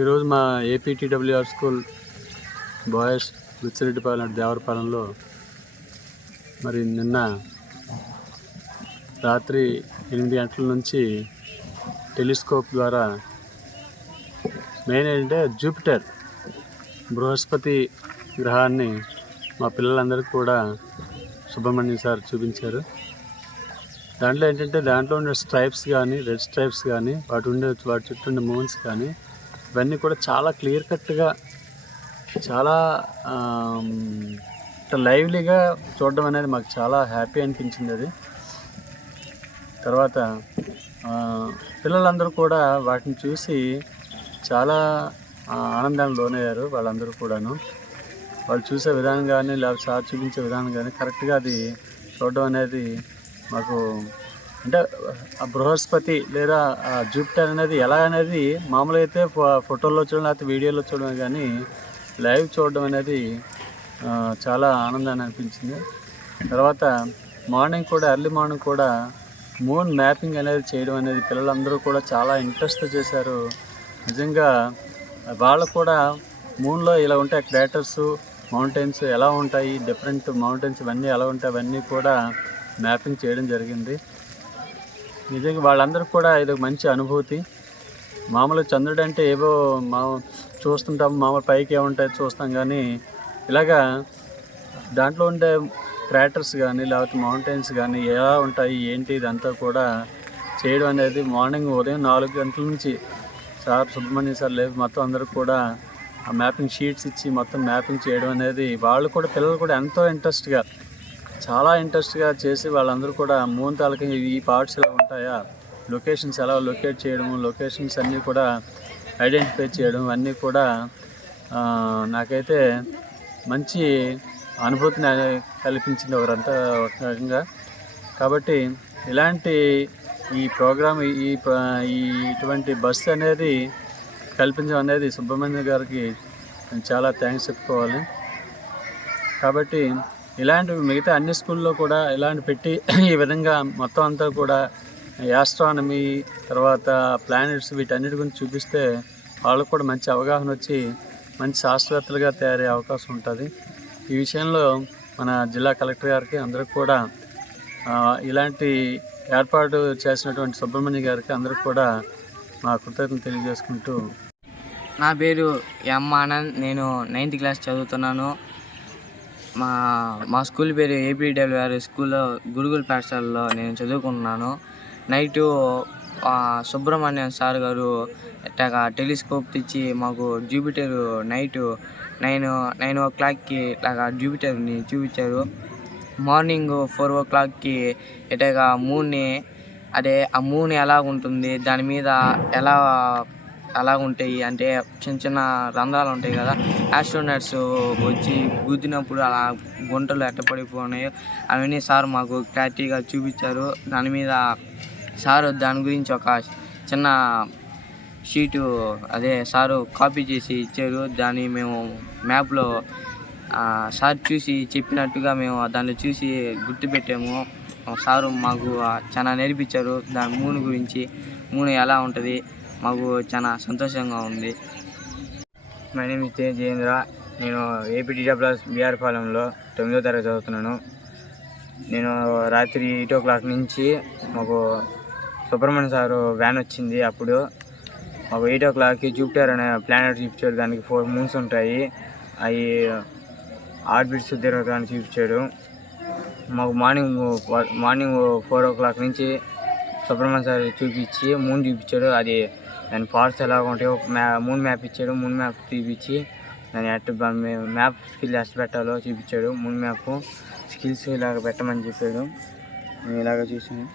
ఈరోజు మా ఏపీటీడబ్ల్యూఆర్ school boys విచ్చిరెడ్డిపాలెం దేవరపాలెంలో మరి నిన్న రాత్రి 8 గంటల నుంచి టెలిస్కోప్ ద్వారా మెయిన్ ఏంటంటే జూపిటర్ బృహస్పతి గ్రహాన్ని మా పిల్లలందరికీ కూడా సుబ్రహ్మణ్యం సార్ చూపించారు. దాంట్లో ఏంటంటే దాంట్లో ఉండే స్ట్రైప్స్ కానీ రెడ్ స్ట్రైప్స్ కానీ వాటి చుట్టూ ఉండే మూన్స్ కానీ ఇవన్నీ కూడా చాలా క్లియర్ కట్గా చాలా లైవ్లీగా చూడడం అనేది మాకు చాలా హ్యాపీ అనిపించింది. అది తర్వాత పిల్లలందరూ కూడా వాటిని చూసి చాలా ఆనందానికి లోనయ్యారు. వాళ్ళందరూ కూడాను వాళ్ళు చూసే విధానం కానీ లేకపోతే సార్ చూపించే విధానం కానీ కరెక్ట్గా అది చూడడం అనేది మాకు అంటే ఆ బృహస్పతి లేదా ఆ జూపిటర్ అనేది ఎలా అనేది మామూలుగా అయితే ఫోటోల్లో చూడడం లేకపోతే వీడియోలో చూడడం కానీ లైవ్ చూడడం అనేది చాలా ఆనందాన్ని అనిపించింది. తర్వాత ఎర్లీ మార్నింగ్ కూడా మూన్ మ్యాపింగ్ అనేది చేయడం అనేది పిల్లలందరూ కూడా చాలా ఇంట్రెస్ట్తో చేశారు. నిజంగా వాళ్ళు కూడా మూన్లో ఇలా ఉంటాయి క్రాటర్స్, మౌంటైన్స్ ఎలా ఉంటాయి, డిఫరెంట్ మౌంటైన్స్ ఇవన్నీ ఎలా ఉంటాయి అవన్నీ కూడా మ్యాపింగ్ చేయడం జరిగింది. నిజంగా వాళ్ళందరూ కూడా ఇది మంచి అనుభూతి. మామూలు చంద్రుడు అంటే ఏవో చూస్తుంటాం, మామూలు పైకి ఏముంటాయి చూస్తాం, కానీ ఇలాగా దాంట్లో ఉండే క్రాటర్స్ కానీ లేకపోతే మౌంటైన్స్ కానీ ఎలా ఉంటాయి ఏంటి ఇదంతా కూడా చేయడం అనేది మార్నింగ్ ఉదయం 4 గంటల నుంచి సార్ సుబ్రహ్మణ్యం సార్ లేదు మొత్తం అందరూ కూడా ఆ మ్యాపింగ్ షీట్స్ ఇచ్చి మొత్తం మ్యాపింగ్ చేయడం అనేది వాళ్ళు కూడా పిల్లలు కూడా ఎంతో చాలా ఇంట్రెస్ట్గా చేసి వాళ్ళందరూ కూడా మూన్ తాలూకా ఈ పార్ట్స్ ఎలా ఉంటాయా, లొకేషన్స్ ఎలా లొకేట్ చేయడము, లొకేషన్స్ అన్నీ కూడా ఐడెంటిఫై చేయడం అన్నీ కూడా నాకైతే మంచి అనుభూతిని కల్పించింది ఒకరంతా ఒక రకంగా. కాబట్టి ఇలాంటి ఈ ప్రోగ్రామ్ ఇటువంటి బస్సు అనేది కల్పించడం అనేది సుబ్రహ్మణ్యం గారికి నేను చాలా థ్యాంక్స్ చెప్పుకోవాలి. కాబట్టి ఇలాంటివి మిగతా అన్ని స్కూల్లో కూడా ఇలాంటి పెట్టి ఈ విధంగా మొత్తం అంతా కూడా యాస్ట్రానమీ తర్వాత ప్లానెట్స్ వీటన్నిటి గురించి చూపిస్తే వాళ్ళకు కూడా మంచి అవగాహన వచ్చి మంచి శాస్త్రవేత్తలుగా తయారయ్యే అవకాశం ఉంటుంది. ఈ విషయంలో మన జిల్లా కలెక్టర్ గారికి అందరికి కూడా ఇలాంటి ఏర్పాటు చేసినటువంటి సుబ్రహ్మణ్యం గారికి అందరికి కూడా మా కృతజ్ఞతలు తెలియజేసుకుంటూ నా పేరు ఎం ఆనంద్. నేను 9th క్లాస్ చదువుతున్నాను. మా స్కూల్ పేరు ఏపీడబ్ల్యూఆర్ స్కూల్లో గురుకుల పాఠశాలలో నేను చదువుకుంటున్నాను. నైటు సుబ్రహ్మణ్యం సార్ గారు ఇట్లాగా టెలిస్కోప్ తెచ్చి మాకు జూపిటర్ నైటు 9 o'clockకి ఇట్లాగా జూపిటర్ని చూపించారు. మార్నింగ్ 4 o'clockకి ఇట్లాగా మూన్ని ఆ మూన్ ఎలా ఉంటుంది, దాని మీద ఎలా ఉంటాయి అంటే చిన్న చిన్న రంధ్రాలు ఉంటాయి కదా, ఆస్ట్రోనట్స్ వచ్చి గుద్దినప్పుడు అలా గుంటలు ఎట్ట పడిపోయినాయో అవన్నీ సార్ మాకు క్లారిటీగా చూపించారు. దాని మీద సారు దాని గురించి ఒక చిన్న షీటు సారు కాపీ చేసి ఇచ్చారు. దాన్ని మేము మ్యాప్లో సార్ చూసి చెప్పినట్టుగా మేము దాన్ని చూసి గుర్తుపెట్టాము. సారు మాకు చాలా నేర్పించారు దాని మూన్ గురించి, మూన్ ఎలా ఉంటుంది. మాకు చాలా సంతోషంగా ఉంది. My name is Jayendra. నేను ఏపీడబ్ల్యూఆర్ బీఆర్పాలెంలో 9వ తరగతి చదువుతున్నాను. నేను రాత్రి 8 o'clock నుంచి మాకు సుబ్రహ్మణ్యం సారు వ్యాన్ వచ్చింది. అప్పుడు మాకు 8 o'clockకి జూపిటర్ అనే ప్లానెట్ చూపించాడు. దానికి 4 moons ఉంటాయి, అవి ఆర్బిట్స్ తిరగడానికి చూపించాడు. మాకు మార్నింగ్ 4 o'clock నుంచి సుబ్రహ్మణ్యం సార్ చూపించి మూన్ చూపించాడు. అది దాని పార్ట్స్ ఎలా ఉంటాయో మూన్ మ్యాప్ ఇచ్చాడు. మూన్ మ్యాప్ చూపించి దాని మ్యాప్ స్కిల్ ఎట్లా పెట్టాలో చూపించాడు. మూన్ మ్యాప్ స్కిల్స్ ఇలాగ పెట్టమని చెప్పాడు. మేము ఇలాగ చూసాము.